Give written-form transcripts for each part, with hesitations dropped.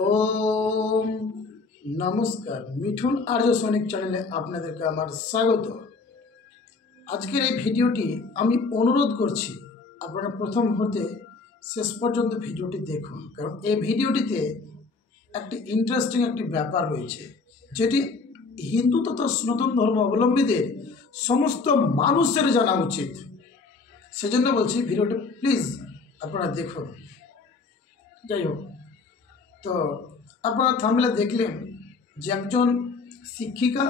ओम नमस्कार मिठुन आर्य सैनिक चैनेले आपनादेरके आमार स्वागत। आजकेर এই ভিডিওটি আমি অনুরোধ করছি আপনারা প্রথম হতে শেষ পর্যন্ত ভিডিওটি দেখুন, কারণ এই ভিডিওটিতে একটি ইন্টারেস্টিং একটি ব্যাপার রয়েছে যেটি হিন্দু তথা সনাতন ধর্ম অবলম্বীদের সমস্ত মানুষের জানা উচিত। সেজন্য বলছি ভিডিওটি প্লিজ আপনারা দেখুন। যাই হোক, তো আপনারা থাম্বনেলে দেখলেন যে একজন শিক্ষিকা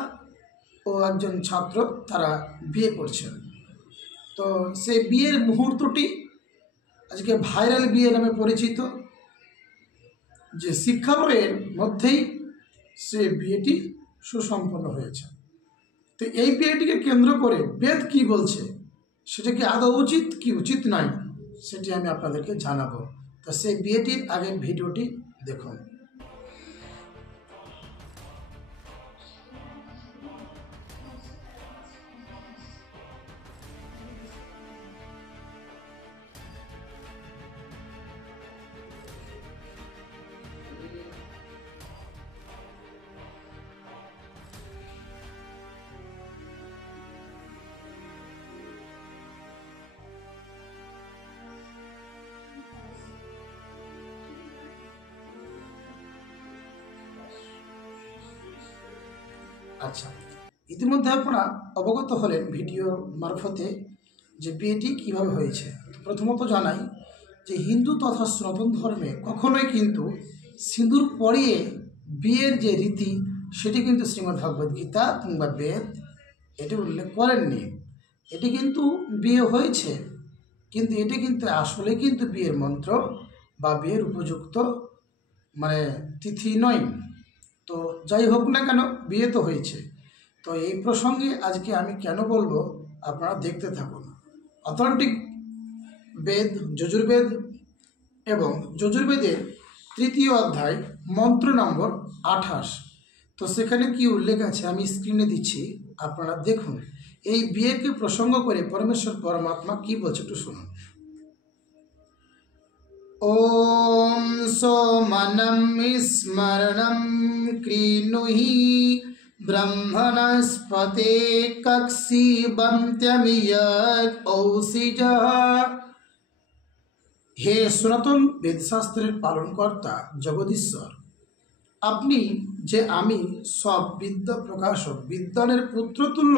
ও একজন ছাত্র তারা বিয়ে করছেন। তো সেই বিয়ের মুহূর্তটি আজকে ভাইরাল বিয়ে নামে পরিচিত, যে শিক্ষালয়ের মধ্যেই সে বিয়েটি সুসম্পন্ন হয়েছে। তো এই বিয়েটিকে কেন্দ্র করে বেদ কি বলছে, সেটা কি আদৌ উচিত কি উচিত নয়, সেটি আমি আপনাদেরকে জানাবো। তো সেই বিয়েটির আগের ভিডিওটি দেখুন। আচ্ছা, ইতিমধ্যে আপনারা অবগত হলেন ভিডিও মারফতে যে বিয়েটি কীভাবে হয়েছে। প্রথমত জানাই যে হিন্দু তথা সনাতন ধর্মে কখনোই কিন্তু সিঁদুর পরিয়ে বিয়ের যে রীতি সেটি কিন্তু শ্রীমদ্ভগবদ্গীতা কিংবা বেদ এটি উল্লেখ করেননি। এটি কিন্তু বিয়ে হয়েছে, কিন্তু এটি কিন্তু আসলে কিন্তু বিয়ের মন্ত্র বা বিয়ের উপযুক্ত তিথি নয়। তো যাই হোক না কেন, বিয়ে তো হয়েছে। তো এই প্রসঙ্গে আজকে আমি কেন বলবো আপনারা দেখতে থাকুন। অথেন্টিক বেদ যজুর্বেদ এবং যজুর্বেদের 3য় অধ্যায় মন্ত্র নম্বর 28। তো সেখানে কি উল্লেখ আছে আমি স্ক্রিনে দিচ্ছি, আপনারা দেখুন। এই বিয়েকে প্রসঙ্গ করে পরমেশ্বর পরমাত্মা কি বলছে একটু শুনুন। ओम सोमनं स्मरणं कृणुहि ब्रह्मणस्पते कक्षिबन्त्यमियत् औषिजः। हे सनातन वेदशास्त्रेर पालनकर्ता जगदीश्वर, আপনি যে আমি সব বিদ্যা প্রকাশক বিদ্বানের পুত্রতুল্য,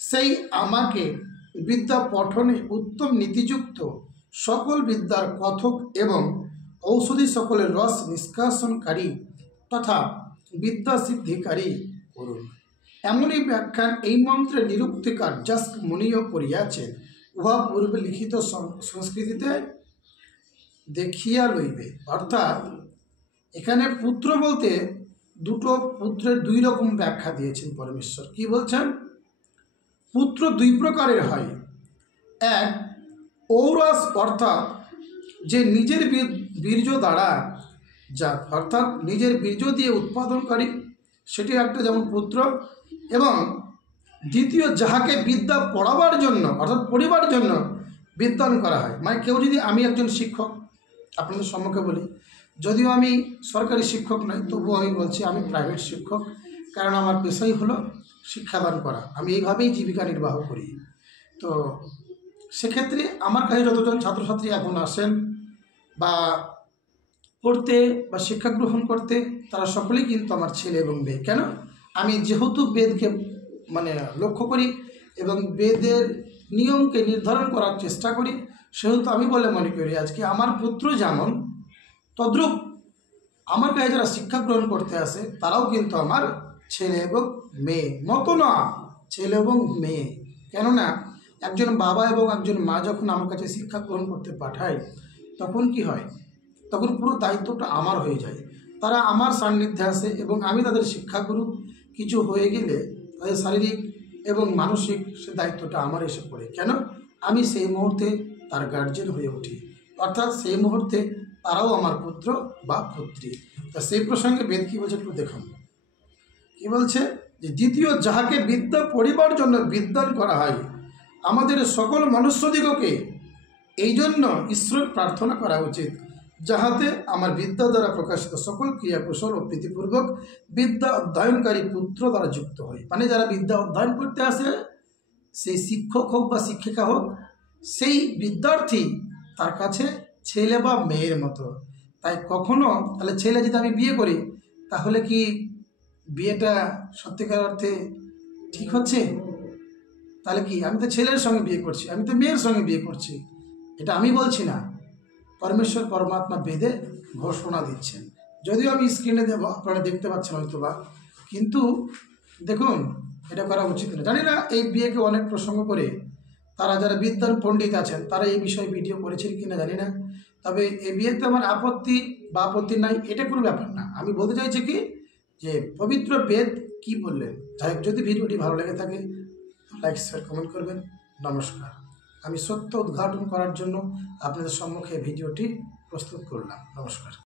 সেই আমাকে বিদ্যা পঠনে উত্তম নীতিযুক্ত সকল বিদ্যার কথক এবং ঔষধি সকলের রস নিষ্কাশনকারী তথা বিদ্যা সিদ্ধিকারী করুন। এমনই ব্যাখ্যান এই মন্ত্রের নিরুক্তিকার যাস্ক মুনিও করিয়াছেন, উহা পূর্বে লিখিত সংস্কৃতিতে দেখিয়া লইবে। অর্থাৎ এখানে পুত্র বলতে দুটো পুত্রের দুই রকম ব্যাখ্যা দিয়েছেন পরমেশ্বর। কি বলছেন? পুত্র দুই প্রকারের হয়। এক, ঔরস অর্থাৎ যে নিজের বীর্য দ্বারা অর্থাৎ নিজের বীর্য দিয়ে উৎপাদনকারী, সেটি একটা যেমন পুত্র। এবং দ্বিতীয়, যাহাকে বিদ্যা পড়াবার জন্য অর্থাৎ পড়িবার জন্য বিদ্যান করা হয়। কেউ যদি, আমি একজন শিক্ষক আপনাদের সম্মুখে বলি, যদিও আমি সরকারি শিক্ষক নই, তবুও আমি বলছি আমি প্রাইভেট শিক্ষক, কারণ আমার পেশাই হলো শিক্ষাদান করা। আমি এইভাবেই জীবিকা নির্বাহ করি। তো সেক্ষেত্রে আমার কাছে যতজন ছাত্রছাত্রী এখন আসেন বা পড়তে বা শিক্ষা গ্রহণ করতে, তারা সকলেই কিন্তু আমার ছেলে এবং মেয়ে। কেন? আমি যেহেতু বেদকে লক্ষ্য করি এবং বেদের নিয়মকে নির্ধারণ করার চেষ্টা করি, সেহেতু আমি বলে মনে করি আজকে আমার পুত্র যেমন, তদ্রূপ আমার কাছে যারা শিক্ষা গ্রহণ করতে আসে তারাও কিন্তু আমার ছেলে এবং মেয়ে মতো না, ছেলে এবং মেয়ে। কেননা একজন বাবা এবং একজন মা যখন আমার কাছে শিক্ষা গ্রহণ করতে পাঠায়, তখন কি হয়, তখন পুরো দায়িত্বটা আমার হয়ে যায়। তারা আমার সান্নিধ্যে আসে এবং আমি তাদের শিক্ষাগুরু। কিছু হয়ে গেলে তাদের শারীরিক এবং মানসিক সে দায়িত্বটা আমার এসে পড়ে। কেন? আমি সেই মুহূর্তে তার গার্জেন হয়ে উঠি, অর্থাৎ সেই মুহূর্তে তারাও আমার পুত্র বা পুত্রী। তা সেই প্রসঙ্গে বেদ কী বলছে একটু দেখুন। কী বলছে? যে দ্বিতীয়, যাহাকে বিদ্যা পড়িবার জন্য বিদ্যান করা হয়, আমাদের সকল মনুষ্যদিগকে এই জন্য ঈশ্বর প্রার্থনা করা উচিত যাহাতে আমার বিদ্যা দ্বারা প্রকাশিত সকল ক্রিয়াকৌশল ও প্রীতিপূর্বক বিদ্যা অধ্যয়নকারী পুত্র দ্বারা যুক্ত হয়। মানে যারা বিদ্যা অধ্যয়ন করতে আসে, সেই শিক্ষক হোক বা শিক্ষিকা হোক, সেই বিদ্যার্থী তার কাছে ছেলে বা মেয়ের মতো। তাই কখনো তাহলে ছেলে যদি আমি বিয়ে করি, তাহলে কি বিয়েটা সত্যিকার অর্থে ঠিক হচ্ছে? তাহলে কি আমি তো ছেলের সঙ্গে বিয়ে করছি, আমি তো মেয়ের সঙ্গে বিয়ে করছি। এটা আমি বলছি না, পরমেশ্বর পরমাত্মা বেদে ঘোষণা দিচ্ছেন। যদিও আমি স্ক্রিনে দেবো, আপনারা দেখতে পাচ্ছেন হয়তো বা, কিন্তু দেখুন এটা করা উচিত না। জানি না এই বিয়েকে অনেক প্রসঙ্গ করে তারা যারা বিদ্যান পণ্ডিত আছেন তারা এই বিষয়ে ভিডিও করেছেন কিনা জানি না। তবে এই বিয়েতে আমার আপত্তি বা আপত্তি নাই, এটা কোনো ব্যাপার না। আমি বলতে চাইছি কি, যে পবিত্র বেদ কি বললেন। যাই হোক, যদি ভিডিওটি ভালো লেগে থাকে লাইক শেয়ার কমেন্ট করবেন। নমস্কার। আমি সত্য উদ্ঘাটন করার জন্য আপনাদের সম্মুখে ভিডিওটি প্রস্তুত করলাম। নমস্কার।